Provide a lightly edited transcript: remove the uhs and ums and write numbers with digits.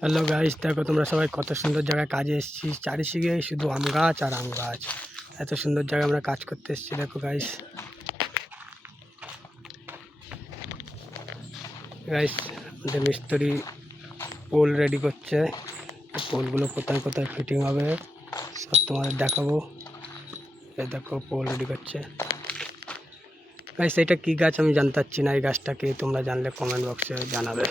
Hello guys, দেখো তোমরা সবাই কত সুন্দর জায়গায় কাজে এসেছি। চারিদিকে শুধু আম গাছ আর আম গাছ। এত সুন্দর জায়গায় আমরা কাজ করতে এসেছি। দেখো গাইস, আমাদের মিস্ত্রি পোল রেডি করছে। পোলগুলো কোথায় কোথায় ফিটিং হবে সব তোমাদের দেখাবো। এই দেখো পোল রেডি করছে। গাইস, এটা কি গাছ আমি জানতে পারছি না। এই গাছটাকে তোমরা জানলে কমেন্ট বক্সে জানাবে।